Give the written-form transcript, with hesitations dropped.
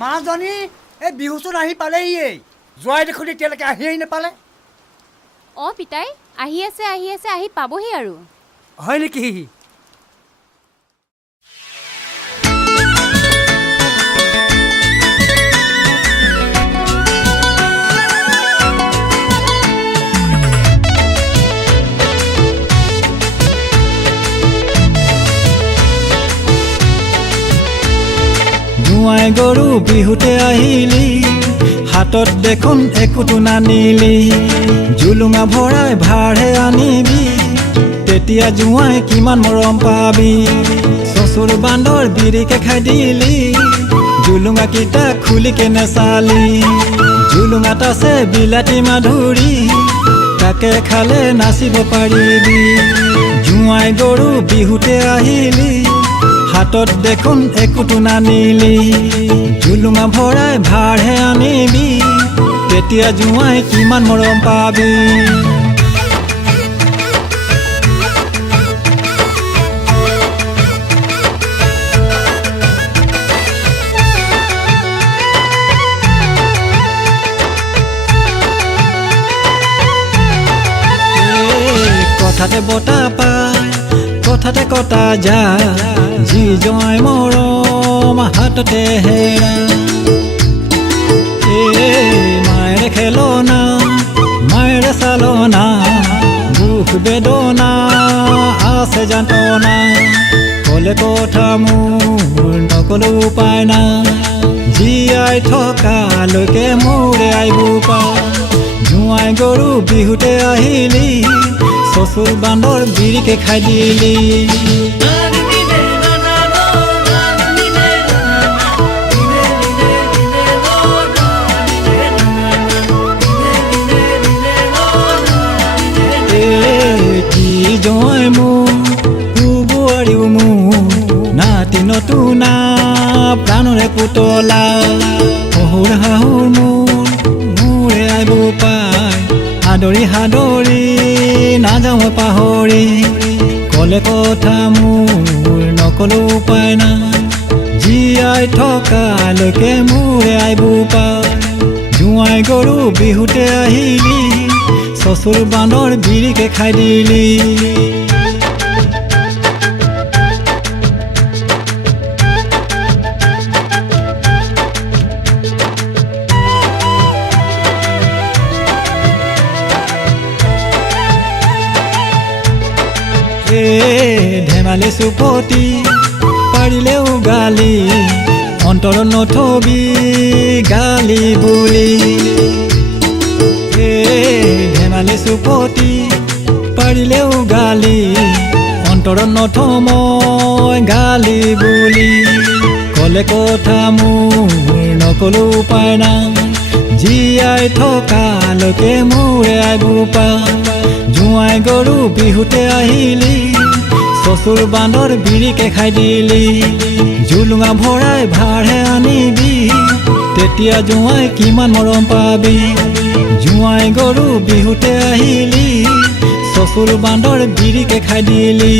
মাজনী এই বিহুচোন আহি পালেহিয়ে যোৱাই দেখোন এতিয়ালৈকে আহিয়েই নাপালে পিতাই আহি আছে আহি পাবহি আৰু হয় নেকি জুৱাই গৰু বিহুতে আহিলি হাতত দেখোন একোটো নানিলি জুলুঙা ভৰাই ভাড়ে আনিবি তেতিয়া জুৱাই কিমান মৰম পাবি চচুৰ বান্দৰ বিৰিকে খাই দিলি জুলুঙা কিটা খুলি কেনে চালি জুলুঙাত আছে বিলাতী মাধুৰী তাকে খালে নাচিব পাৰিবি জুৱাই গৰু বিহুতে আহিলি হাতত দেখোন একোটো নানিলি জুলুঙা ভৰাই ভাড়ে আনিবি তেতিয়া জুৱাই কিমান মৰম পাবি কথাতে বতা পায় কথাতে কটা যায় যি জয় মৰম হাততে হেৰা মায়েৰে খেলনা মায়েৰে চালনা দুখ বেদনা আছে যাতনা কলে কথা মোৰ নকলো উপায় না জীয়াই থকালৈকে মোৰে আইব পা জুৱাই গৰু বিহুতে আহিলি চচুৰ বান্দৰ বিৰিকে খাই দিলি জয় মোৰ বোৱাৰীও মোৰ নাতি নতুনা প্ৰাণৰে পুতলা শহুৰ শাহুৰ মোৰে আইব পাই আদৰি সাদৰি নাযাওঁ পাহৰি কলে কথা মোৰ নকলো উপায় না জীয়াই থকালৈকে মোৰে আইব পাই জুৱাই গৰু বিহুতে আহিলি চচুৰ বান্দৰ বিৰিকে খাই দিলি ধেমালি চুপতি পাৰিলেও গালি অন্তৰত নথবি গালি বুলি ধেমালি চুপতি পাৰিলেও গালি অন্তৰত নথমই গালি বুলি কলে কথা মোৰ নকলো উপায় না জীয়াই থকালৈকে মোৰে আইব পা জুৱাই গৰু বিহুতে আহিলি চচুৰ বান্দৰ বিৰিকে খাই দিলি জুলুঙা ভৰাই ভাড়ে আনিবি তেতিয়া জুৱাই কিমান মৰম পাবি জুৱাই গৰু বিহুতে আহিলি চচুৰ বান্দৰ বিৰিকে খাই দিলি